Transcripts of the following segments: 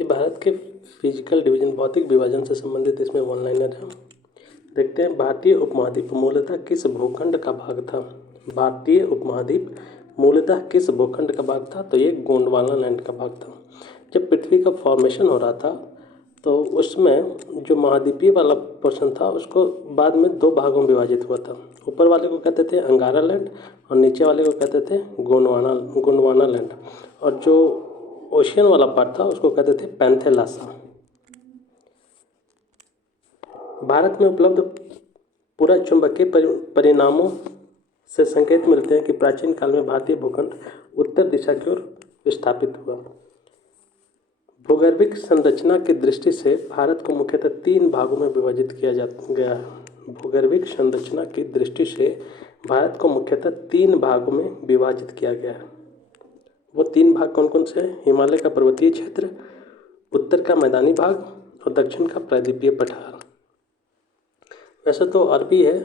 ये भारत के physical division भौतिक विभाजन से संबंधित इसमें वन लाइनर है। देखते हैं, भारतीय उपमहाद्वीप मूलतः किस भूखंड का भाग था। भारतीय उपमहाद्वीप मूलतः किस भूखंड का भाग था, तो ये गोंडवाना लैंड का भाग था। जब पृथ्वी का फॉर्मेशन हो रहा था तो उसमें जो महाद्वीपीय वाला पोर्शन था उसको बाद में दो भागों में विभाजित हुआ था। ऊपर वाले को कहते थे अंगारा लैंड और नीचे वाले को कहते थे गोंडवाना लैंड, और जो ओशियन वाला पार्ट था उसको कहते थे पैंथेलासा। भारत में उपलब्ध पूरा चुंबकीय परिणामों से संकेत मिलते हैं कि प्राचीन काल में भारतीय भूखंड उत्तर दिशा की ओर विस्थापित हुआ। भूगर्भिक संरचना की दृष्टि से भारत को मुख्यतः तीन भागों में विभाजित किया गया है। भूगर्भिक संरचना की दृष्टि से भारत को मुख्यतः तीन भागों में विभाजित किया गया है। वो तीन भाग कौन कौन से हैं? हिमालय का पर्वतीय क्षेत्र, उत्तर का मैदानी भाग और दक्षिण का प्रायद्वीपीय पठार। वैसे तो और भी है,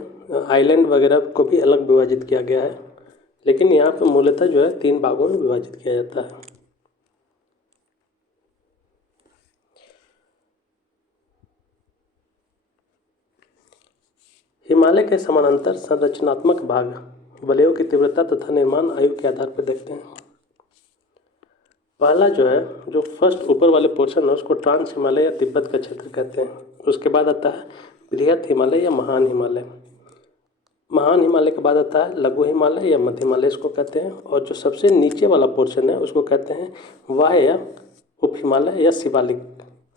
आइलैंड वगैरह को भी अलग विभाजित किया गया है, लेकिन यहाँ पर मूलतः जो है तीन भागों में विभाजित किया जाता है। हिमालय के समानांतर संरचनात्मक भाग वलयों की तीव्रता तथा निर्माण आयु के आधार पर देखते हैं। पहला जो है, जो फर्स्ट ऊपर वाले पोर्शन है उसको ट्रांस हिमालय या तिब्बत का क्षेत्र कहते हैं। उसके बाद आता है बृहत हिमालय या महान हिमालय। महान हिमालय के बाद आता है लघु हिमालय या मध्य हिमालय इसको कहते हैं, और जो सबसे नीचे वाला पोर्शन है उसको कहते हैं वाह्य या उप हिमालय या शिवालिक।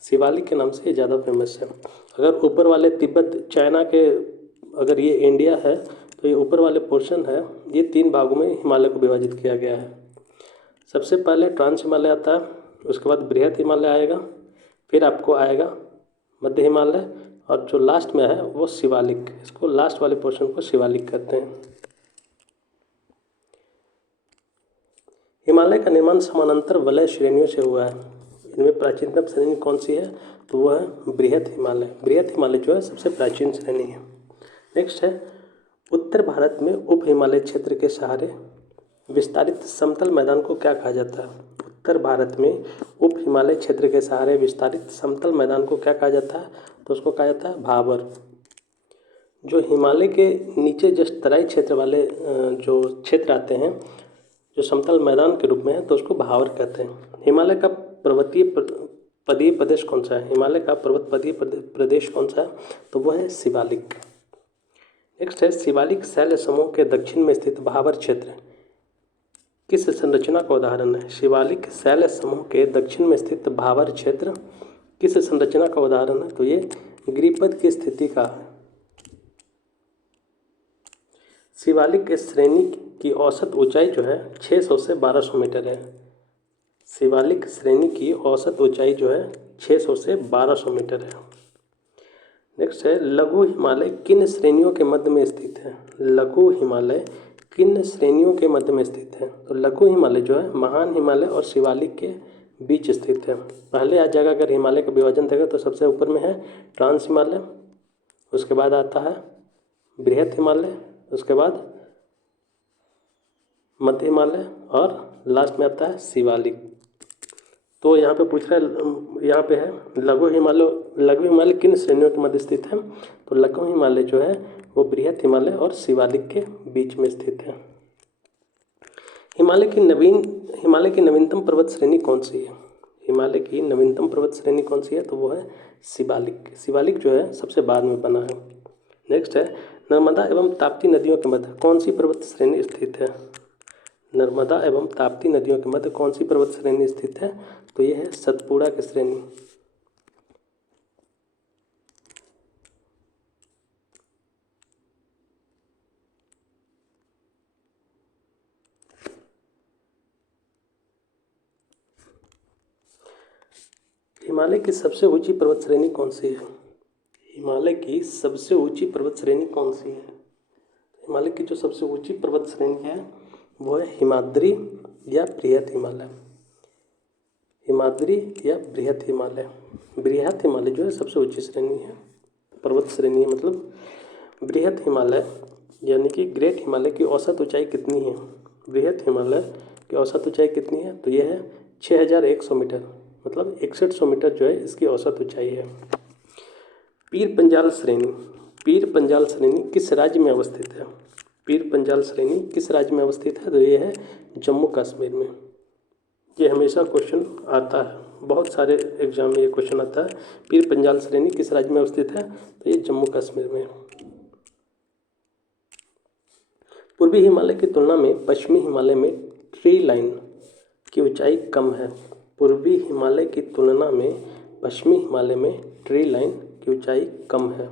शिवालिक के नाम से ये ज़्यादा फेमस है। अगर ऊपर वाले तिब्बत चाइना के, अगर ये इंडिया है तो ये ऊपर वाले पोर्शन है, ये तीन भागों में हिमालय को विभाजित किया गया है। सबसे पहले ट्रांस हिमालय आता है, उसके बाद बृहत हिमालय आएगा, फिर आपको आएगा मध्य हिमालय, और जो लास्ट में है वो शिवालिक। इसको लास्ट वाले पोर्शन को शिवालिक कहते हैं। हिमालय का निर्माण समानांतर वलय श्रेणियों से हुआ है। इनमें प्राचीनतम श्रेणी कौन सी है, तो वह है बृहत हिमालय। बृहत हिमालय जो है सबसे प्राचीन श्रेणी है। नेक्स्ट है, उत्तर भारत में उप हिमालय क्षेत्र के सहारे विस्तारित समतल मैदान को क्या कहा जाता है। उत्तर भारत में उप हिमालय क्षेत्र के सहारे विस्तारित समतल मैदान को क्या कहा जाता है, तो उसको कहा जाता है भाबर। जो हिमालय के नीचे जस्ट तराई क्षेत्र वाले जो क्षेत्र आते हैं जो समतल मैदान के रूप में है, तो उसको भाबर कहते हैं। हिमालय का पर्वतीय पदीय प्रदेश कौन सा है? हिमालय का पर्वत पदीय प्रदेश कौन सा है, तो वह है शिवालिक। नेक्स्ट है, शिवालिक शैल समूह के दक्षिण में स्थित भाबर क्षेत्र किस संरचना का उदाहरण है? शिवालिक शैल समूह के दक्षिण में स्थित भाबर क्षेत्र किस संरचना का उदाहरण है, तो ये गिरिपथ की स्थिति का है। शिवालिक के श्रेणी की औसत ऊंचाई जो है 600 से 1200 मीटर है। शिवालिक श्रेणी की औसत ऊंचाई जो है 600 से 1200 मीटर है। नेक्स्ट है, लघु हिमालय किन श्रेणियों के मध्य में स्थित है? लघु हिमालय किन श्रेणियों के मध्य में स्थित है? तो लघु हिमालय जो है महान हिमालय और शिवालिक के बीच स्थित है। पहले आ जाएगा, अगर हिमालय का विभाजन देगा तो सबसे ऊपर में है ट्रांस हिमालय, उसके बाद आता है बृहत हिमालय, उसके बाद मध्य हिमालय और लास्ट में आता है शिवालिक। तो यहाँ पे पूछ रहा है, यहाँ पे है लघु हिमालय किन श्रेणियों के मध्य स्थित है? तो लघु हिमालय जो है वो बृहत हिमालय और शिवालिक के बीच में स्थित है। हिमालय की नवीनतम पर्वत श्रेणी कौन सी है? हिमालय की नवीनतम पर्वत श्रेणी कौन सी है, तो वो है शिवालिक। शिवालिक जो है सबसे बाद में बना है। नेक्स्ट है, नर्मदा एवं ताप्ती नदियों के मध्य कौन सी पर्वत श्रेणी स्थित है? नर्मदा एवं ताप्ती नदियों के मध्य कौन सी पर्वत श्रेणी स्थित है, तो यह है सतपुड़ा की श्रेणी। हिमालय की सबसे ऊंची पर्वत श्रेणी कौन सी है? हिमालय की सबसे ऊंची पर्वत श्रेणी कौन सी है? हिमालय की जो सबसे ऊंची पर्वत श्रेणी है वो है हिमाद्री या बृहत हिमालय। हिमाद्री या बृहत हिमालय। बृहत हिमालय जो है सबसे ऊंची श्रेणी है, पर्वत श्रेणी है मतलब। बृहत हिमालय यानी कि ग्रेट हिमालय की औसत ऊंचाई कितनी है? बृहत हिमालय की औसत ऊंचाई कितनी है, तो यह है 6100 मीटर, मतलब 6100 मीटर जो है इसकी औसत ऊंचाई है। पीर पंजाल श्रेणी, पीर पंजाल श्रेणी किस राज्य में अवस्थित है? पीर पंजाल श्रेणी किस राज्य में अवस्थित है? तो ये है जम्मू कश्मीर में। ये हमेशा क्वेश्चन आता है, बहुत सारे एग्जाम में ये क्वेश्चन आता है। पीर पंजाल श्रेणी किस राज्य में अवस्थित है? तो ये जम्मू कश्मीर में। पूर्वी हिमालय की तुलना में पश्चिमी हिमालय में ट्री लाइन की ऊंचाई कम है। पूर्वी हिमालय की तुलना में पश्चिमी हिमालय में ट्री लाइन की ऊंचाई कम है।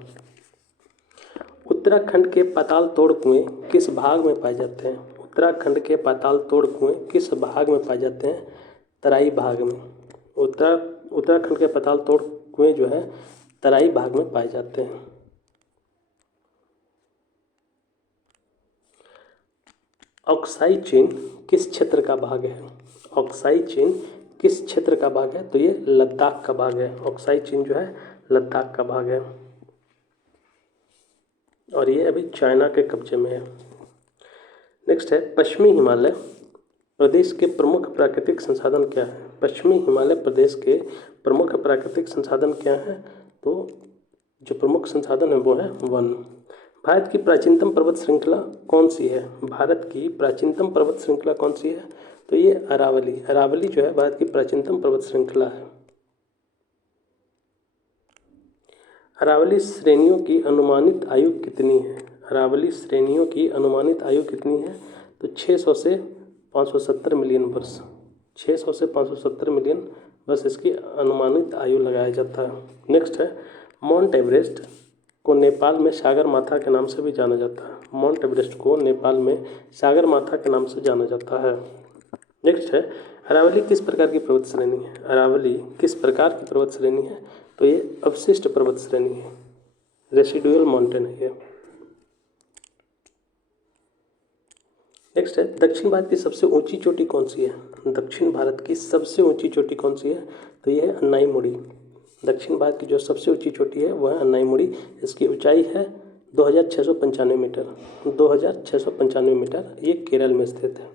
उत्तराखंड के पाताल तोड़ कुएं किस भाग में पाए जाते हैं? उत्तराखंड के पाताल तोड़ कुएं किस भाग में पाए जाते हैं? तराई भाग में। उत्तराखंड के पाताल तोड़ कुएं जो है तराई भाग में पाए जाते हैं। ऑक्साई चेन किस क्षेत्र का भाग है? ऑक्साई चेन किस क्षेत्र का भाग है? तो ये लद्दाख का भाग है। ऑक्साई चेन जो है लद्दाख का भाग है और ये अभी चाइना के कब्जे में है। नेक्स्ट है पश्चिमी हिमालय प्रदेश के प्रमुख प्राकृतिक संसाधन क्या है? पश्चिमी हिमालय प्रदेश के प्रमुख प्राकृतिक संसाधन क्या है? तो जो प्रमुख संसाधन है वो है वन। भारत की प्राचीनतम पर्वत श्रृंखला कौन सी है? भारत की प्राचीनतम पर्वत श्रृंखला कौन सी है? तो ये अरावली। अरावली जो है भारत की प्राचीनतम पर्वत श्रृंखला है। अरावली श्रेणियों की अनुमानित आयु कितनी है? अरावली श्रेणियों की अनुमानित आयु कितनी है? तो 600 से 570 मिलियन वर्ष। 600 से 570 मिलियन वर्ष इसकी अनुमानित आयु लगाया जाता है। नेक्स्ट है माउंट एवरेस्ट को नेपाल में सागर माथा के नाम से भी जाना जाता है। माउंट एवरेस्ट को नेपाल में सागर माथा के नाम से जाना जाता है। नेक्स्ट है अरावली किस प्रकार की पर्वत श्रेणी है? अरावली किस प्रकार की पर्वत श्रेणी है? तो ये अवशिष्ट पर्वत श्रेणी है, रेसिडुअल माउंटेन है ये। नेक्स्ट है दक्षिण भारत की सबसे ऊंची चोटी कौन सी है? दक्षिण भारत की सबसे ऊंची चोटी कौन सी है? तो ये है अन्नाईमुड़ी। दक्षिण भारत की जो सबसे ऊंची चोटी है वह है अन्नाईमुड़ी। इसकी ऊंचाई है 2695 मीटर। 2695 मीटर। ये केरल में स्थित है।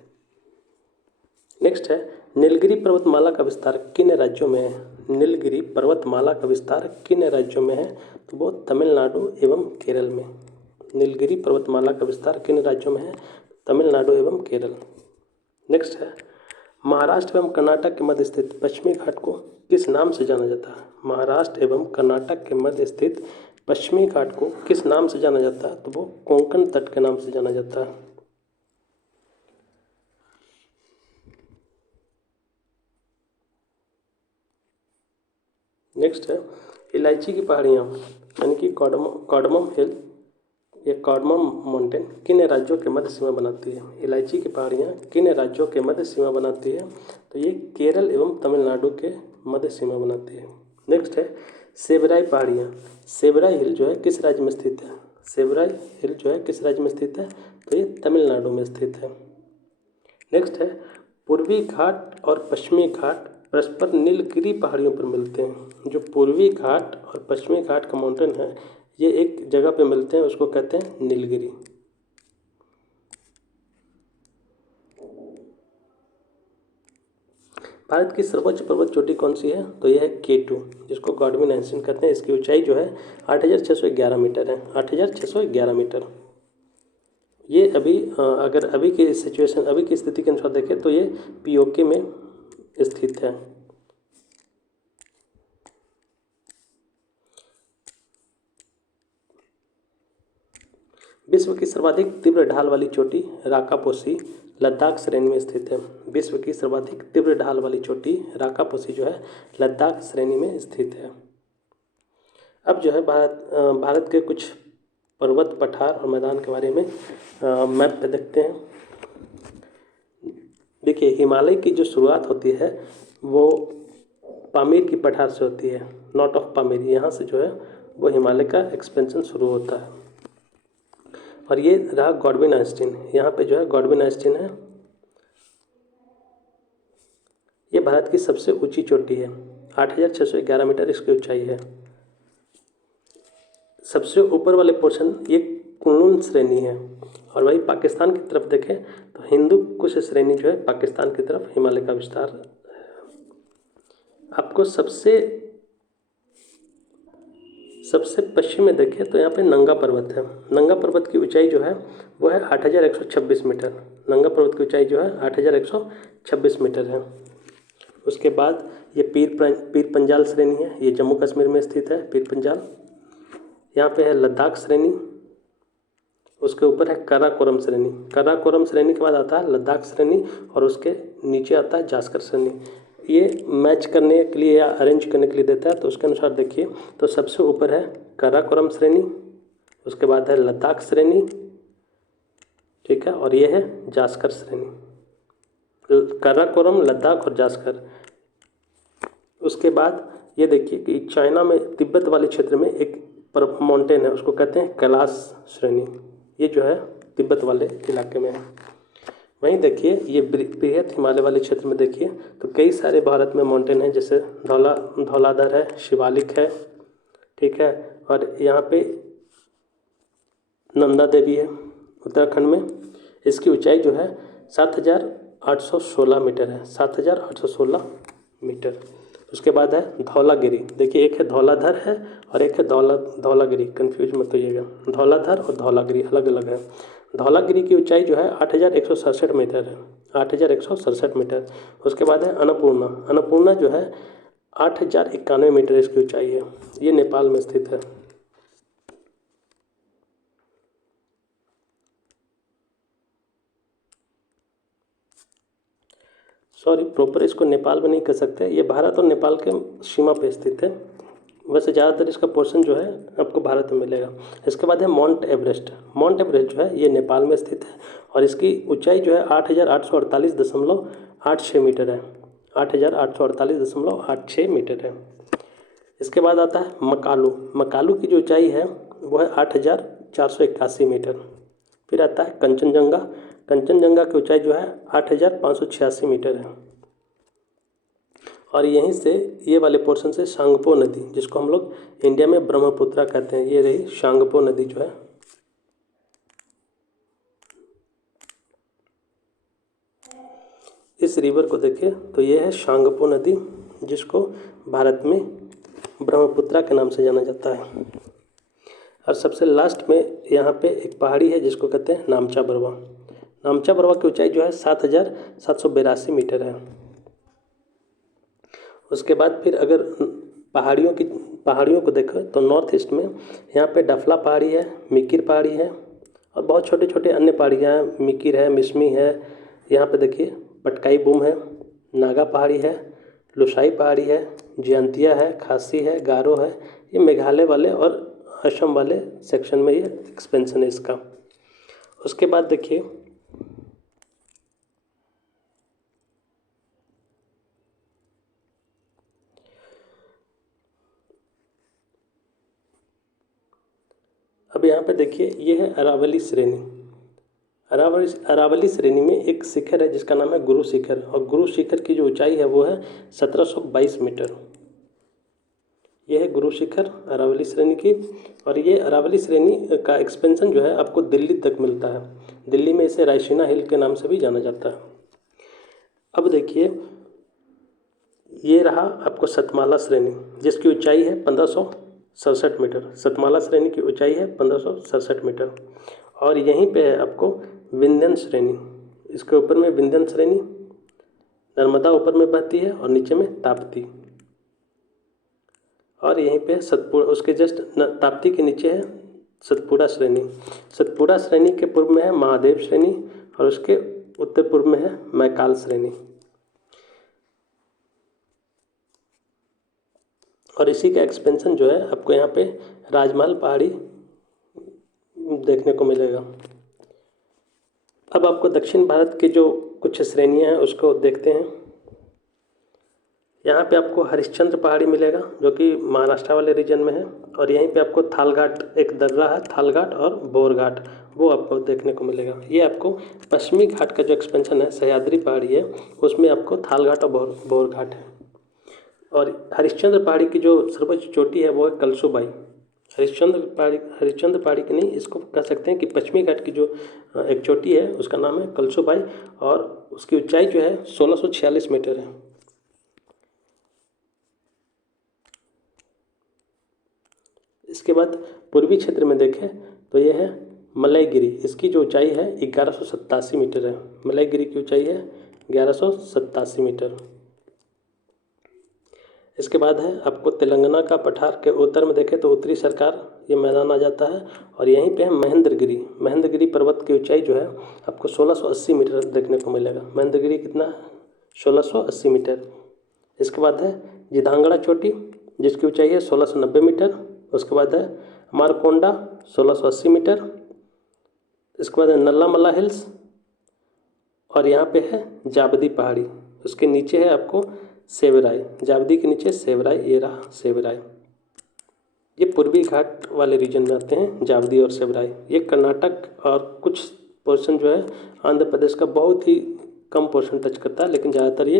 नेक्स्ट है नीलगिरी पर्वतमाला का विस्तार किन राज्यों में है? नीलगिरी पर्वतमाला का विस्तार किन राज्यों में है? तो वो तमिलनाडु एवं केरल में। नीलगिरी पर्वतमाला का विस्तार किन राज्यों में है? तमिलनाडु एवं केरल। नेक्स्ट है महाराष्ट्र एवं कर्नाटक के मध्य स्थित पश्चिमी घाट को किस नाम से जाना जाता है? महाराष्ट्र एवं कर्नाटक के मध्य स्थित पश्चिमी घाट को किस नाम से जाना जाता है? तो वो कोंकण तट के नाम से जाना जाता है। नेक्स्ट है इलायची की पहाड़ियाँ यानी कि कार्डमम हिल या कार्डमम माउंटेन किन राज्यों के मध्य सीमा बनाती है? इलायची की पहाड़ियाँ किन राज्यों के मध्य सीमा बनाती है? तो ये केरल एवं तमिलनाडु के मध्य सीमा बनाती है। नेक्स्ट है सेबराई पहाड़ियाँ। सेबराई हिल जो है किस राज्य में स्थित है? सेबराई हिल जो है किस राज्य में स्थित है? तो ये तमिलनाडु में स्थित है। नेक्स्ट है पूर्वी घाट और पश्चिमी घाट परस्पर नीलगिरी पहाड़ियों पर मिलते हैं। जो पूर्वी घाट और पश्चिमी घाट का माउंटेन है ये एक जगह पे मिलते हैं, उसको कहते हैं नीलगिरी। भारत की सर्वोच्च पर्वत चोटी कौन सी है? तो यह है K2 जिसको गॉडविन आइलैंड कहते हैं। इसकी ऊंचाई जो है 8611 मीटर है। 8611 मीटर। ये अभी अगर अभी की सिचुएशन अभी की स्थिति के अनुसार देखें तो ये POK में स्थित है। विश्व की सर्वाधिक तीव्र ढाल वाली चोटी राकापोसी लद्दाख श्रेणी में स्थित है। विश्व की सर्वाधिक तीव्र ढाल वाली चोटी राकापोसी जो है लद्दाख श्रेणी में स्थित है। अब जो है भारत के कुछ पर्वत पठार और मैदान के बारे में मैप पे देखते हैं। देखिए हिमालय की जो शुरुआत होती है वो पामीर की पठार से होती है। नॉट ऑफ पामीर, यहाँ से जो है वो हिमालय का एक्सपेंशन शुरू होता है। और ये रहा गॉडविन आइलैंड। यहाँ पे जो है गॉडविन आइलैंड है। ये भारत की सबसे ऊंची चोटी है। 8611 मीटर इसकी ऊंचाई है। सबसे ऊपर वाले पोर्शन ये कुनलुन श्रेणी है। और वही पाकिस्तान की तरफ देखें तो हिंदू कुश श्रेणी जो है पाकिस्तान की तरफ हिमालय का विस्तार है। आपको सबसे पश्चिम में देखिए तो यहाँ पे नंगा पर्वत है। नंगा पर्वत की ऊंचाई जो है वो है 8,126 मीटर। नंगा पर्वत की ऊंचाई जो है 8,126 मीटर है। उसके बाद ये पीर पंजाल श्रेणी है, ये जम्मू कश्मीर में स्थित है पीर पंजाल। यहाँ पे है लद्दाख श्रेणी, उसके ऊपर है काराकोरम श्रेणी। काराकोरम श्रेणी के बाद आता है लद्दाख श्रेणी और उसके नीचे आता है जास्कर श्रेणी। ये मैच करने के लिए या अरेंज करने के लिए देता है, तो उसके अनुसार देखिए तो सबसे ऊपर है काराकोरम श्रेणी, उसके बाद है लद्दाख श्रेणी, ठीक है, और ये है जास्कर श्रेणी। काराकोरम, लद्दाख और जास्कर। उसके बाद ये देखिए कि चाइना में तिब्बत वाले क्षेत्र में एक माउंटेन है, उसको कहते हैं कैलाश श्रेणी। ये जो है तिब्बत वाले इलाके में है। वहीं देखिए ये बृहत हिमालय वाले क्षेत्र में देखिए तो कई सारे भारत में माउंटेन हैं, जैसे धौलाधर है, शिवालिक है, ठीक है, और यहाँ पे नंदा देवी है उत्तराखंड में। इसकी ऊंचाई जो है 7,816 मीटर है, 7,816 मीटर। उसके बाद है धौलागिरी। देखिए एक है धौलाधर है और एक है धौलागिरी, कन्फ्यूज मत होइएगा। धौलाधर और धौलागिरी अलग अलग है। धौलागिरी की ऊंचाई जो है 8,167 मीटर है, 8,167 मीटर। उसके बाद है अन्नपूर्णा। अन्नपूर्णा जो है 8,091 मीटर इसकी ऊंचाई है। ये नेपाल में स्थित है। सॉरी, प्रॉपर इसको नेपाल में नहीं कह सकते, ये भारत और नेपाल के सीमा पे स्थित है। वैसे ज़्यादातर इसका पोर्शन जो है आपको भारत में मिलेगा। इसके बाद है माउंट एवरेस्ट। माउंट एवरेस्ट जो है ये नेपाल में स्थित है और इसकी ऊंचाई जो है 8,848.86 मीटर है, 8,848.86 मीटर है। इसके बाद आता है मकालू। मकालू की जो ऊंचाई है वो है 8,481 मीटर। फिर आता है कंचनजंगा। कंचनजंगा की ऊंचाई जो है 8,586 मीटर है। और यहीं से ये वाले पोर्शन से सांगपो नदी, जिसको हम लोग इंडिया में ब्रह्मपुत्रा कहते हैं, ये रही सांगपो नदी जो है। इस रिवर को देखिए तो ये है सांगपो नदी, जिसको भारत में ब्रह्मपुत्रा के नाम से जाना जाता है। और सबसे लास्ट में यहाँ पे एक पहाड़ी है जिसको कहते हैं नामचा बरवा। नामचा बरवा की ऊंचाई जो है 7,782 मीटर है। उसके बाद फिर अगर पहाड़ियों को देखो तो नॉर्थ ईस्ट में यहाँ पे डफला पहाड़ी है, मिकिर पहाड़ी है और बहुत छोटे छोटे अन्य पहाड़ियाँ हैं। मिकिर है, मिसमी है, यहाँ पे देखिए पटकाई बूम है, नागा पहाड़ी है, लुसाई पहाड़ी है, जयंतिया है, खासी है, गारो है। ये मेघालय वाले और असम वाले सेक्शन में ये एक्सपेंशन है इसका। उसके बाद देखिए अब यहाँ पे देखिए ये है अरावली श्रेणी। अरावली श्रेणी में एक शिखर है जिसका नाम है गुरु शिखर, और गुरु शिखर की जो ऊंचाई है वो है 1722 मीटर। ये है गुरु शिखर अरावली श्रेणी की। और ये अरावली श्रेणी का एक्सपेंशन जो है आपको दिल्ली तक मिलता है। दिल्ली में इसे रायसीना हिल के नाम से भी जाना जाता है। अब देखिए ये रहा आपको सतमाला श्रेणी, जिसकी ऊंचाई है 1567 मीटर। सतमाला श्रेणी की ऊंचाई है 1567 मीटर। और यहीं पे है आपको विंध्यन श्रेणी। इसके ऊपर में विंध्यन श्रेणी, नर्मदा ऊपर में बहती है और नीचे में ताप्ती। और यहीं पे सतपुड़ा, उसके जस्ट ताप्ती के नीचे है सतपुड़ा श्रेणी। सतपुड़ा श्रेणी के पूर्व में है महादेव श्रेणी और उसके उत्तर पूर्व में है मैकाल श्रेणी। और इसी का एक्सपेंशन जो है आपको यहाँ पे राजमहल पहाड़ी देखने को मिलेगा। अब आपको दक्षिण भारत के जो कुछ श्रेणियाँ हैं उसको देखते हैं। यहाँ पे आपको हरिश्चंद्र पहाड़ी मिलेगा जो कि महाराष्ट्र वाले रीजन में है। और यहीं पे आपको थालघाट, एक दर्रा है थालघाट और बोरघाट, वो आपको देखने को मिलेगा। ये आपको पश्चिमी घाट का जो एक्सपेंशन है सह्याद्री पहाड़ी है, उसमें आपको थालघाट और बोरघाट है। और हरिश्चंद्र पहाड़ी की जो सर्वोच्च चोटी है वो है कलसुबाई। हरिश्चंद्र पहाड़ी की नहीं, इसको कह सकते हैं कि पश्चिमी घाट की जो एक चोटी है उसका नाम है कलसुबाई और उसकी ऊंचाई जो है 1646 मीटर है। इसके बाद पूर्वी क्षेत्र में देखें तो ये है मलयगिरी। इसकी जो ऊंचाई है 1187 मीटर है। मलयगिरी की ऊंचाई है 1187 मीटर। इसके बाद है आपको तेलंगाना का पठार के उत्तर में देखें तो उत्तरी सरकार ये मैदान आ जाता है और यहीं पे है महेंद्रगिरी। महेंद्रगिरी पर्वत की ऊंचाई जो है आपको 1680 मीटर देखने को मिलेगा। महेंद्रगिरी कितना है? 1680 मीटर। इसके बाद है जिदांगड़ा चोटी जिसकी ऊंचाई है 1690 मीटर। उसके बाद है मारकोंडा 1680 मीटर। इसके बाद है नल्लामला हिल्स और यहाँ पे है जाबदी पहाड़ी। उसके नीचे है आपको सेवराई। जाबदी के नीचे सेवराई, ये रहा सेवराई। ये पूर्वी घाट वाले रीजन में आते हैं जाबदी और सेवराई। ये कर्नाटक और कुछ पोर्शन जो है आंध्र प्रदेश का बहुत ही कम पोर्शन टच करता है, लेकिन ज़्यादातर ये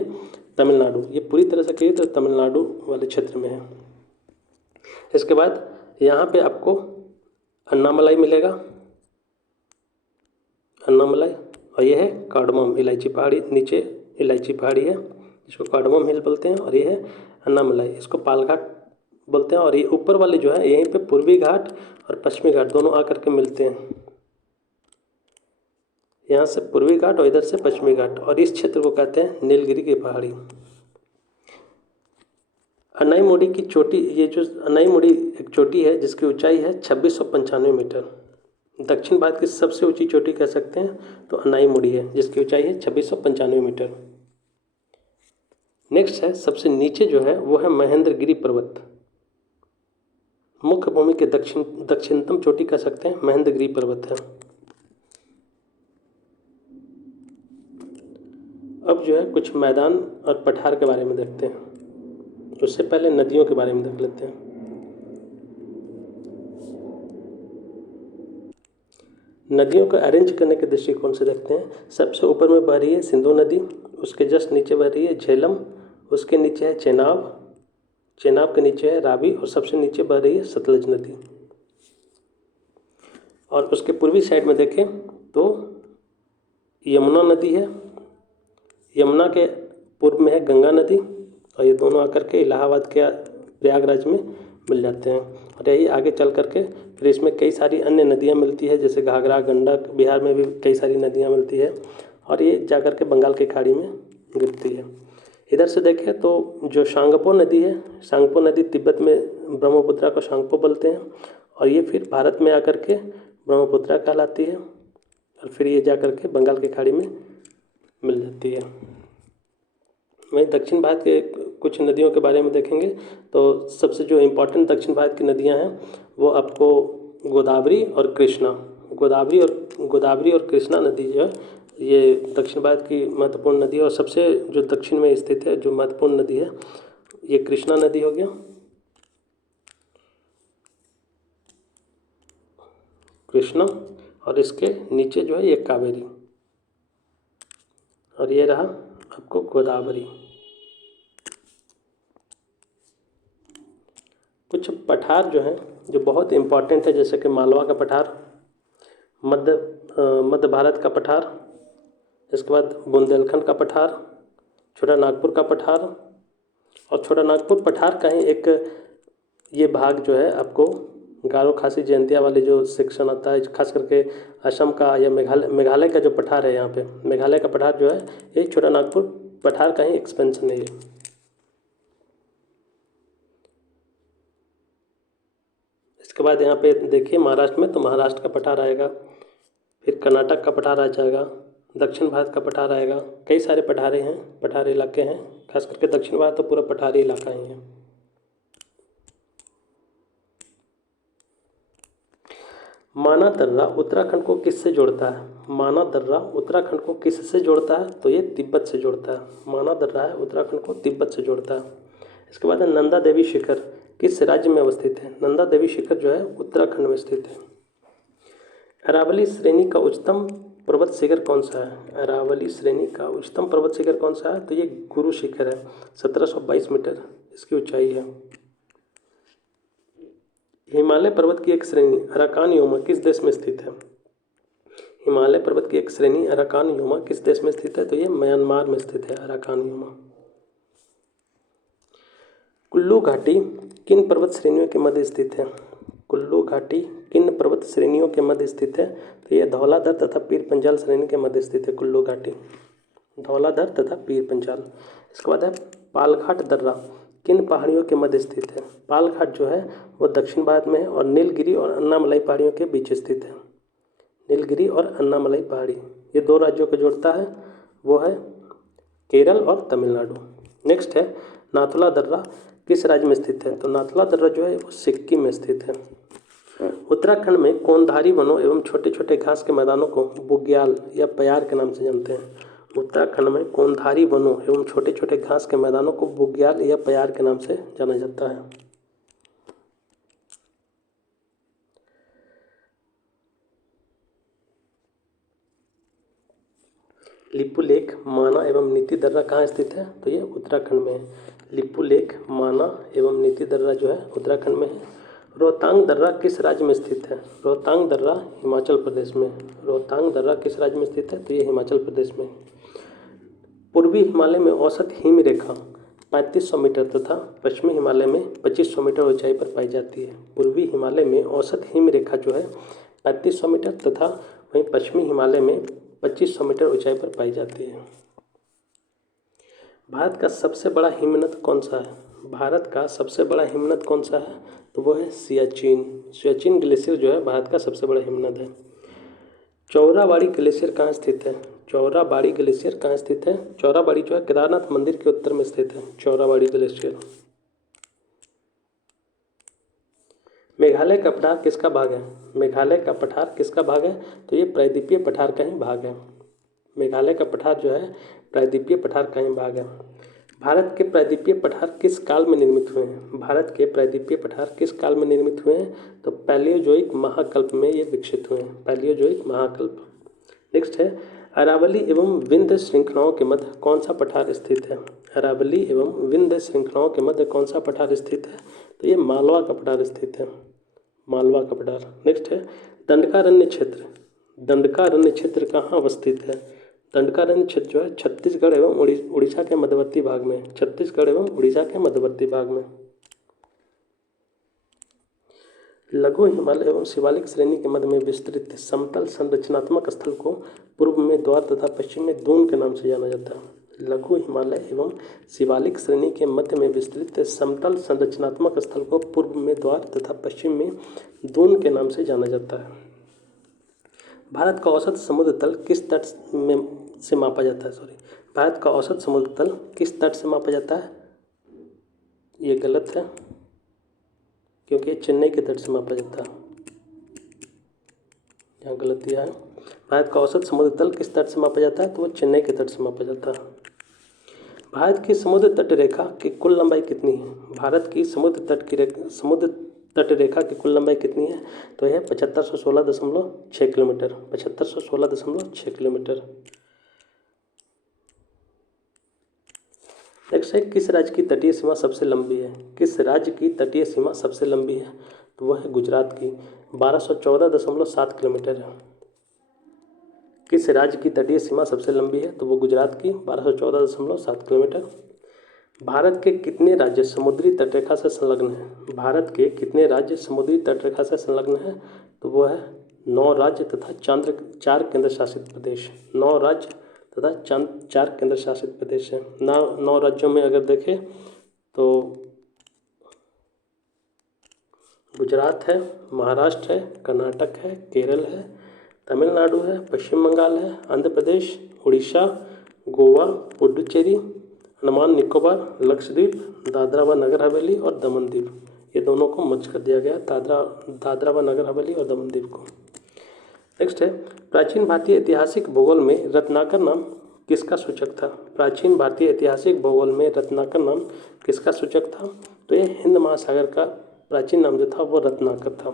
तमिलनाडु, ये पूरी तरह से कहिए तो तमिलनाडु वाले क्षेत्र में है। इसके बाद यहाँ पे आपको अन्नामलाई मिलेगा, अन्नामलाई। और ये है कार्डमम इलायची पहाड़ी, नीचे इलायची पहाड़ी है इसको कार्डमम हिल बोलते हैं। और ये है अन्नामलाई, इसको पालघाट बोलते हैं। और ये ऊपर वाले जो है यहीं पे पूर्वी घाट और पश्चिमी घाट दोनों आकर के मिलते हैं। यहाँ से पूर्वी घाट और इधर से पश्चिमी घाट, और इस क्षेत्र को कहते हैं नीलगिरी की पहाड़ी। अनाईमोड़ी की चोटी, ये जो अनाईमोड़ी एक चोटी है जिसकी ऊंचाई है 2695 मीटर। दक्षिण भारत की सबसे ऊंची चोटी कह सकते हैं तो अनाईमोड़ी है जिसकी ऊंचाई है 2695 मीटर। नेक्स्ट है सबसे नीचे जो है वो है महेंद्रगिरी पर्वत। मुख्य भूमि के दक्षिणतम चोटी कह सकते हैं महेंद्रगिरी पर्वत है। अब जो है कुछ मैदान और पठार के बारे में देखते हैं। उससे पहले नदियों के बारे में देख लेते हैं। नदियों को अरेंज करने के दृष्टिकोण से देखते हैं। सबसे ऊपर में बह रही है सिंधु नदी, उसके जस्ट नीचे बह रही है झेलम, उसके नीचे है चेनाब, चेनाब के नीचे है रावी और सबसे नीचे बह रही है सतलज नदी। और उसके पूर्वी साइड में देखें तो यमुना नदी है, यमुना के पूर्व में है गंगा नदी और ये दोनों आकर के इलाहाबाद के प्रयागराज में मिल जाते हैं। और यही आगे चल करके फिर इसमें कई सारी अन्य नदियाँ मिलती है जैसे घाघरा, गंडक, बिहार में भी कई सारी नदियाँ मिलती है और ये जा कर के बंगाल की खाड़ी में गिरती है। इधर से देखें तो जो सांगपो नदी है, सांगपो नदी तिब्बत में ब्रह्मपुत्रा को सांगपो बोलते हैं और ये फिर भारत में आकर के ब्रह्मपुत्रा कहलाती है और फिर ये जा कर के बंगाल की खाड़ी में मिल जाती है। वहीं दक्षिण भारत के कुछ नदियों के बारे में देखेंगे तो सबसे जो इम्पोर्टेंट दक्षिण भारत की नदियां हैं वो आपको गोदावरी और कृष्णा, गोदावरी और कृष्णा नदी जो है ये दक्षिण भारत की महत्वपूर्ण नदी है। और सबसे जो दक्षिण में स्थित है जो महत्वपूर्ण नदी है ये कृष्णा नदी हो गया, कृष्णा, और इसके नीचे जो है ये कावेरी और ये रहा आपको गोदावरी। कुछ पठार जो हैं जो बहुत इम्पॉर्टेंट है जैसे कि मालवा का पठार, मध्य भारत का पठार, इसके बाद बुंदेलखंड का पठार, छोटा नागपुर का पठार। और छोटा नागपुर पठार का ही एक ये भाग जो है आपको गारो खासी जयंतिया वाले जो सेक्शन आता है खास करके असम का या मेघालय का जो पठार है, यहाँ पे मेघालय का पठार जो है ये छोटा नागपुर पठार का ही एक्सपेंशन है ये। इसके बाद यहाँ पे देखिए महाराष्ट्र में तो महाराष्ट्र का पठार आएगा, फिर कर्नाटक का पठार आ जाएगा, दक्षिण भारत का पठार आएगा। कई सारे पठारे हैं, पठारी इलाके हैं, खास करके दक्षिण भारत तो पूरा पठारी इलाका ही है। माना दर्रा उत्तराखंड को किससे जोड़ता है? माना दर्रा उत्तराखंड को किससे जोड़ता है? तो ये तिब्बत से जोड़ता है। माना दर्रा है उत्तराखंड को तिब्बत से जोड़ता है। इसके बाद है नंदा देवी शिखर किस राज्य में अवस्थित है? नंदा देवी शिखर जो है उत्तराखंड में स्थित है। अरावली श्रेणी का उच्चतम पर्वत शिखर कौन सा है? अरावली श्रेणी का उच्चतम पर्वत शिखर कौन सा है? तो ये गुरु शिखर है, 1722 मीटर इसकी ऊंचाई है। हिमालय पर्वत की एक श्रेणी अराकान योमा किस देश में स्थित है? हिमालय पर्वत की एक श्रेणी अराकान योमा किस देश में स्थित है? तो ये म्यांमार में स्थित है अराकान योमा। कुल्लू घाटी किन पर्वत श्रेणियों के मध्य स्थित है? कुल्लू घाटी किन पर्वत श्रेणियों के मध्य स्थित है? तो ये धौलाधर तथा पीर पंजाल श्रेणी के मध्य स्थित है कुल्लू घाटी, धौलाधर तथा पीर पंजाल। इसके बाद है पालघाट दर्रा किन पहाड़ियों के मध्य स्थित है? पालघाट जो है वो दक्षिण भारत में है और नीलगिरी और अन्नामलाई पहाड़ियों के बीच स्थित है। नीलगिरी और अन्नामलाई पहाड़ी ये दो राज्यों को जोड़ता है, वो है केरल और तमिलनाडु। नेक्स्ट है नाथुला दर्रा किस राज्य में स्थित है? तो नाथुला दर्रा जो है वो सिक्किम में स्थित है। उत्तराखंड में कोनधारी वनों एवं छोटे छोटे घास के मैदानों को बुग्याल या प्यार के नाम से जानते हैं। उत्तराखंड में कोनधारी वनों एवं छोटे छोटे घास के मैदानों को बुग्याल या प्यार के नाम से जाना जाता है। लिपुलेख, माना एवं नीति दर्रा कहाँ स्थित है? तो ये उत्तराखंड में है। लिपुलेख, माना एवं नीति दर्रा जो है उत्तराखंड में है। रोहतांग दर्रा किस राज्य में स्थित है? रोहतांग दर्रा हिमाचल प्रदेश में। रोहतांग दर्रा किस राज्य में स्थित है? तो ये हिमाचल प्रदेश में। पूर्वी हिमालय में औसत हिम रेखा 3500 मीटर तथा पश्चिमी हिमालय में 2500 मीटर ऊंचाई पर पाई जाती है। पूर्वी हिमालय में औसत हिम रेखा जो है 3500 मीटर तथा वहीं पश्चिमी हिमालय में 2500 मीटर ऊंचाई पर पाई जाती है। भारत का सबसे बड़ा हिमनद कौन सा है? भारत का सबसे बड़ा हिमनद कौन सा है? तो वो है सियाचिन। सियाचिन ग्लेशियर जो है भारत का सबसे बड़ा हिमनद है। चौराबाड़ी ग्लेशियर कहाँ स्थित है? चौराबाड़ी ग्लेशियर कहाँ स्थित है? चौराबाड़ी जो है केदारनाथ मंदिर के उत्तर में स्थित है चौराबाड़ी ग्लेशियर। मेघालय का पठार किसका भाग है? मेघालय का पठार किसका भाग है? तो ये प्रायद्वीपीय पठार का ही भाग है। मेघालय का पठार जो है प्रायद्वीपीय पठार का ही भाग है। भारत के प्रायद्वीपीय पठार किस काल में निर्मित हुए हैं? भारत के प्रायद्वीपीय पठार किस काल में निर्मित हुए हैं? तो पैलियोजोइक महाकल्प में ये विकसित हुए हैं, पैलियोजोइक महाकल्प। नेक्स्ट है अरावली एवं विंध्य श्रृंखलाओं के मध्य कौन सा पठार स्थित है? अरावली एवं विंध्य श्रृंखलाओं के मध्य कौन सा पठार स्थित है? तो ये मालवा का पठार स्थित है, मालवा का पठार। नेक्स्ट है दंडकारण्य क्षेत्र। दंडकारण्य क्षेत्र कहाँ अवस्थित है? दंडकारण्य क्षेत्र जो है छत्तीसगढ़ एवं उड़ीसा के मध्यवर्ती भाग में, छत्तीसगढ़ एवं उड़ीसा के मध्यवर्ती भाग में। लघु हिमालय एवं शिवालिक श्रेणी के मध्य में विस्तृत समतल संरचनात्मक स्थल को पूर्व में द्वार तथा पश्चिम में दून के नाम से जाना जाता है। लघु हिमालय एवं शिवालिक श्रेणी के मध्य में विस्तृत समतल संरचनात्मक स्थल को पूर्व में द्वार तथा पश्चिम में दून के नाम से जाना जाता है। भारत का औसत समुद्र तल किस तट से मापा जाता है? भारत का औसत समुद्र तल किस तट से मापा जाता है? ये गलत है क्योंकि चेन्नई के तट से मापा जाता है, यहाँ गलत दिया है। भारत का औसत समुद्र तल किस तट से मापा जाता है? तो वो चेन्नई के तट से मापा जाता है। भारत की समुद्र तट रेखा की कुल लंबाई कितनी है? भारत की समुद्र तट रेखा की कुल लंबाई कितनी है? तो यह 7516.6 किलोमीटर, 7516.6 किलोमीटर। नेक्स्ट है किस राज्य की तटीय सीमा सबसे लंबी है? किस राज्य की तटीय सीमा सबसे लंबी है? तो वह है गुजरात की, 1214.7 किलोमीटर है। किस राज्य की तटीय सीमा सबसे लंबी है? तो वो गुजरात की 1214.7 किलोमीटर। भारत के कितने राज्य समुद्री तटरेखा से संलग्न हैं? भारत के कितने राज्य समुद्री तटरेखा से संलग्न हैं? तो वो है 9 राज्य तथा 4 केंद्र शासित प्रदेश। 9 राज्य तथा 4 केंद्र शासित प्रदेश हैं। 9 राज्यों में अगर देखें तो गुजरात है, महाराष्ट्र है, कर्नाटक है, केरल है, तमिलनाडु है, पश्चिम बंगाल है, आंध्र प्रदेश, उड़ीसा, गोवा, पुडुचेरी, अंडमान निकोबार, लक्षद्वीप, दादरा व नगर हवेली और दमन द्वीप, ये दोनों को मर्ज कर दिया गया, दादरा व नगर हवेली और दमन द्वीप को। नेक्स्ट है प्राचीन भारतीय ऐतिहासिक भूगोल में रत्नाकर नाम किसका सूचक था? प्राचीन भारतीय ऐतिहासिक भूगोल में रत्नाकर नाम किसका सूचक था? तो ये हिंद महासागर का प्राचीन नाम जो था वो रत्नाकर था।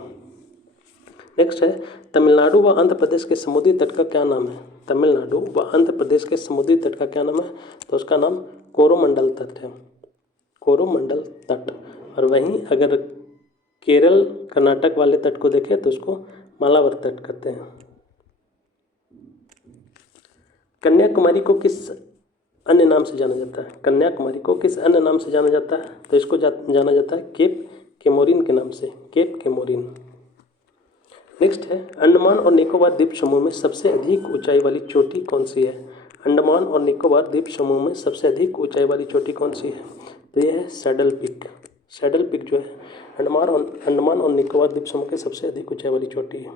नेक्स्ट है तमिलनाडु व आंध्र प्रदेश के समुद्री तट का क्या नाम है? तमिलनाडु व आंध्र प्रदेश के समुद्री तट का क्या नाम है? तो उसका नाम कोरोमंडल तट है, कोरोमंडल तट। और वहीं अगर केरल कर्नाटक वाले तट को देखें तो उसको मालावर तट कहते हैं। कन्याकुमारी को किस अन्य नाम से जाना जाता है? कन्याकुमारी को किस अन्य नाम से जाना जाता है? तो इसको जाना जाता है केप केमोरिन के नाम से, केप केमोरिन। नेक्स्ट है अंडमान और निकोबार द्वीप समूह में सबसे अधिक ऊंचाई वाली चोटी कौन सी है। अंडमान और निकोबार द्वीप समूह में सबसे अधिक ऊंचाई वाली चोटी कौन सी है, तो यह है सैडल पीक। सैडल पीक जो है अंडमान और निकोबार द्वीप समूह के सबसे अधिक ऊंचाई वाली चोटी है।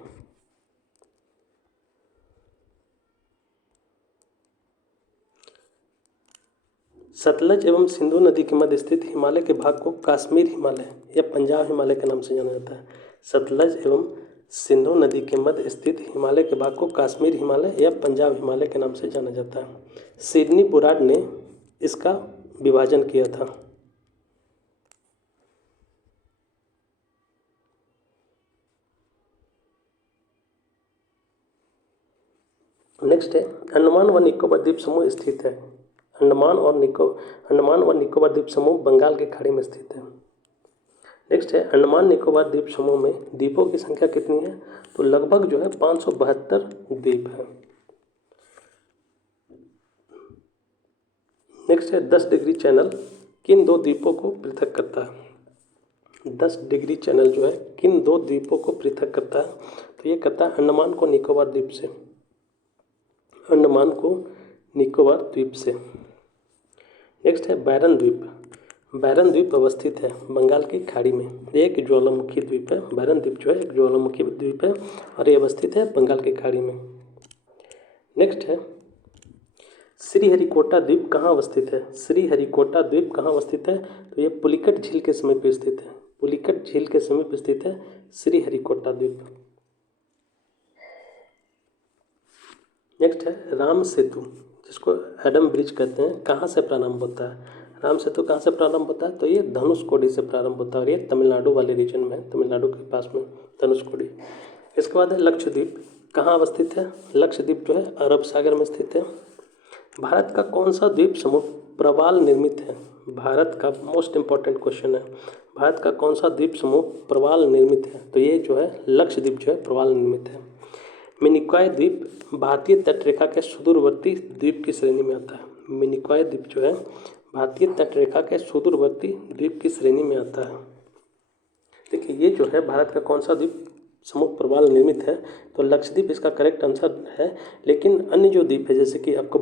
सतलज एवं सिंधु नदी के मध्य स्थित हिमालय के भाग को काश्मीर हिमालय या पंजाब हिमालय के नाम से जाना जाता है। सतलज एवं सिंधु नदी के मध्य स्थित हिमालय के भाग को काश्मीर हिमालय या पंजाब हिमालय के नाम से जाना जाता है। सिडनी बुराड ने इसका विभाजन किया था। नेक्स्ट है अंडमान व निकोबार द्वीप समूह स्थित है। अंडमान व निकोबार द्वीप समूह बंगाल की खाड़ी में स्थित है। नेक्स्ट है अंडमान निकोबार द्वीप समूह में द्वीपों की संख्या कितनी है, तो लगभग जो है 572 द्वीप है। नेक्स्ट है 10 डिग्री चैनल किन दो द्वीपों को पृथक करता है। 10 डिग्री चैनल जो है किन दो द्वीपों को पृथक करता है, तो ये करता है अंडमान को निकोबार द्वीप से। अंडमान को निकोबार द्वीप से। नेक्स्ट है बैरन द्वीप। बैरन द्वीप अवस्थित है बंगाल की खाड़ी में। ये एक ज्वालामुखी द्वीप है। बैरन द्वीप जो है एक ज्वालामुखी द्वीप है और ये अवस्थित है बंगाल की खाड़ी में। नेक्स्ट है श्रीहरिकोटा द्वीप कहाँ अवस्थित है। श्रीहरिकोटा द्वीप कहाँ अवस्थित है, तो ये पुलिकट झील के समीप स्थित है। पुलिकट झील के समीप स्थित है श्रीहरिकोटा द्वीप। नेक्स्ट है राम सेतु, जिसको एडम ब्रिज कहते हैं, कहाँ से प्रारंभ होता है। राम सेतु कहाँ से प्रारंभ होता है, तो ये धनुषकोडी से प्रारंभ होता है और ये तमिलनाडु वाले रीजन में, तमिलनाडु के पास में धनुषकोडी। इसके बाद है लक्षद्वीप, कहाँ अवस्थित है। लक्षद्वीप जो है अरब सागर में स्थित है। भारत का कौन सा द्वीप समूह प्रवाल निर्मित है। भारत का मोस्ट इंपॉर्टेंट क्वेश्चन है, भारत का कौन सा द्वीप समूह प्रवाल निर्मित है, तो ये जो है लक्षद्वीप जो है प्रवाल निर्मित है। मिनिकॉय द्वीप भारतीय तटरेखा के सुदूरवर्ती द्वीप की श्रेणी में आता है। मिनिकॉय द्वीप जो है भारतीय तटरेखा के सुदूरवर्ती द्वीप की श्रेणी में आता है। देखिए ये जो है भारत का कौन सा द्वीप समूह प्रवाल निर्मित है, तो लक्षद्वीप इसका करेक्ट आंसर है। लेकिन अन्य जो द्वीप है जैसे कि आपको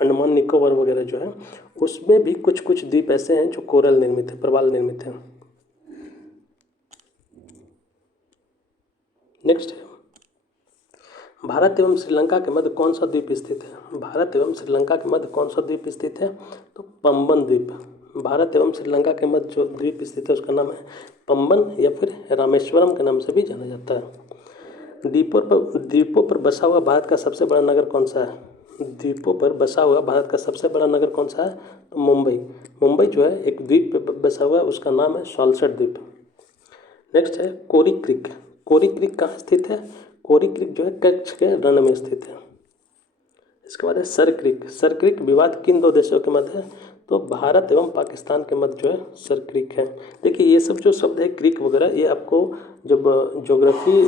अंडमान निकोबार वगैरह जो है उसमें भी कुछ कुछ द्वीप ऐसे हैं जो कोरल निर्मित है, प्रवाल निर्मित है। नेक्स्ट है भारत एवं श्रीलंका के मध्य कौन सा द्वीप स्थित है। भारत एवं श्रीलंका के मध्य कौन सा द्वीप स्थित है, तो पंबन द्वीप। भारत एवं श्रीलंका के मध्य जो द्वीप स्थित है उसका नाम है पंबन या फिर रामेश्वरम के नाम से भी जाना जाता है। द्वीपों पर बसा हुआ भारत का सबसे बड़ा नगर कौन सा है। द्वीपों पर बसा हुआ भारत का सबसे बड़ा नगर कौन सा है, तो मुंबई। मुंबई जो है एक द्वीप पर बसा हुआ है, उसका नाम है सॉल्सट द्वीप। नेक्स्ट है कोरी क्रीक। कोरी क्रीक कहाँ स्थित है, कोरी क्रीक जो है कच्छ के रण में स्थित है। इसके बाद है सर क्रीक। सर क्रीक विवाद किन दो देशों के मध्य है, तो भारत एवं पाकिस्तान के मध्य जो है सर क्रीक है। देखिए ये सब जो शब्द है क्रीक वगैरह ये आपको जब ज्योग्राफी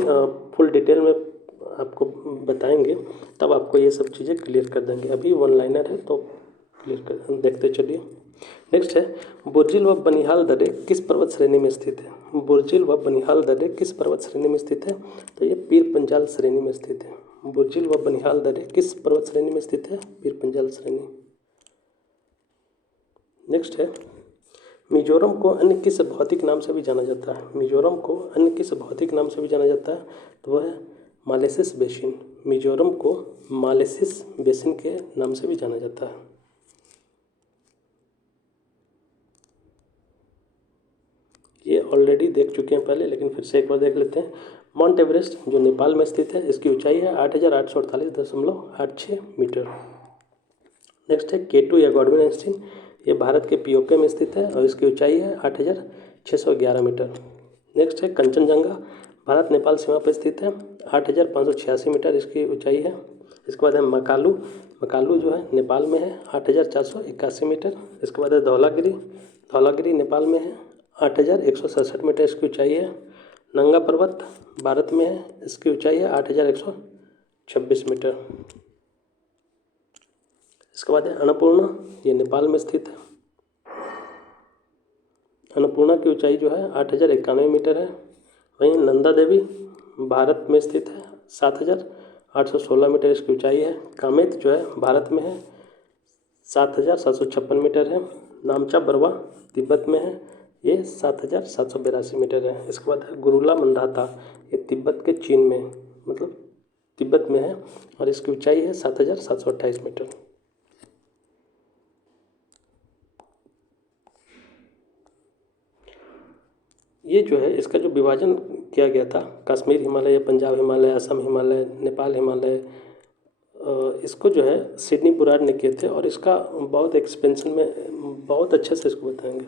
फुल डिटेल में आपको बताएंगे तब आपको ये सब चीज़ें क्लियर कर देंगे। अभी वन लाइनर है तो क्लियर कर देखते चलिए। नेक्स्ट है बुर्जिल व बनिहाल दर्रे किस पर्वत श्रेणी में स्थित है। बुर्जिल व बनिहाल दर्रे किस पर्वत श्रेणी में स्थित है, तो ये पीर पंजाल श्रेणी में स्थित है। बुर्जिल व बनिहाल दर्रे किस पर्वत श्रेणी में स्थित है, पीर पंजाल श्रेणी। नेक्स्ट है मिजोरम को अन्य किस भौतिक नाम से भी जाना जाता है। मिजोरम को अन्य किस भौतिक नाम से भी जाना जाता है, तो वह है मालेसिस बेसिन। मिजोरम को मालेसिस बेसिन के नाम से भी जाना जाता है। ये ऑलरेडी देख चुके हैं पहले, लेकिन फिर से एक बार देख लेते हैं। माउंट एवरेस्ट जो नेपाल में स्थित है, इसकी ऊंचाई है 8,848.86 मीटर। नेक्स्ट है केटू या गॉडविन आइंस्टीन, ये भारत के पीओके में स्थित है और इसकी ऊंचाई है 8,611 मीटर। नेक्स्ट है कंचनजंगा, भारत नेपाल सीमा पर स्थित है, 8,586 मीटर इसकी ऊंचाई है। इसके बाद है मकालू। मकालू जो है नेपाल में है, 8,481 मीटर। इसके बाद है धौलागिरी। धौलागिरी नेपाल में है, 8,167 मीटर इसकी ऊंचाई है। नंगा पर्वत भारत में है, इसकी ऊंचाई है 8,126 मीटर। इसके बाद है अन्नपूर्णा, ये नेपाल में स्थित है। अन्नपूर्णा की ऊंचाई जो है 8,091 मीटर है वहीं नंदा देवी भारत में स्थित है, 7,816 मीटर इसकी ऊंचाई है। कामेत जो है भारत में है, 7,756 मीटर है। नामचा बरवा तिब्बत में है, ये 7,782 मीटर है। इसके बाद है गुरुला मंदाता, ये तिब्बत के चीन में मतलब तिब्बत में है और इसकी ऊंचाई है 7,728 मीटर। ये जो है इसका जो विभाजन किया गया था, कश्मीर हिमालय, पंजाब हिमालय, असम हिमालय, नेपाल हिमालय, इसको जो है सिडनी बुराड ने किए थे और इसका बहुत एक्सपेंशन में बहुत अच्छे से इसको बताएंगे।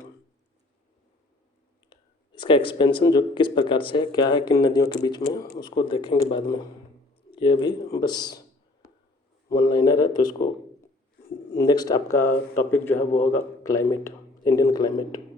इसका एक्सपेंशन जो किस प्रकार से है, क्या है, किन नदियों के बीच में, उसको देखेंगे बाद में। ये अभी बस वन लाइनर है, तो इसको नेक्स्ट आपका टॉपिक जो है वो होगा क्लाइमेट, इंडियन क्लाइमेट।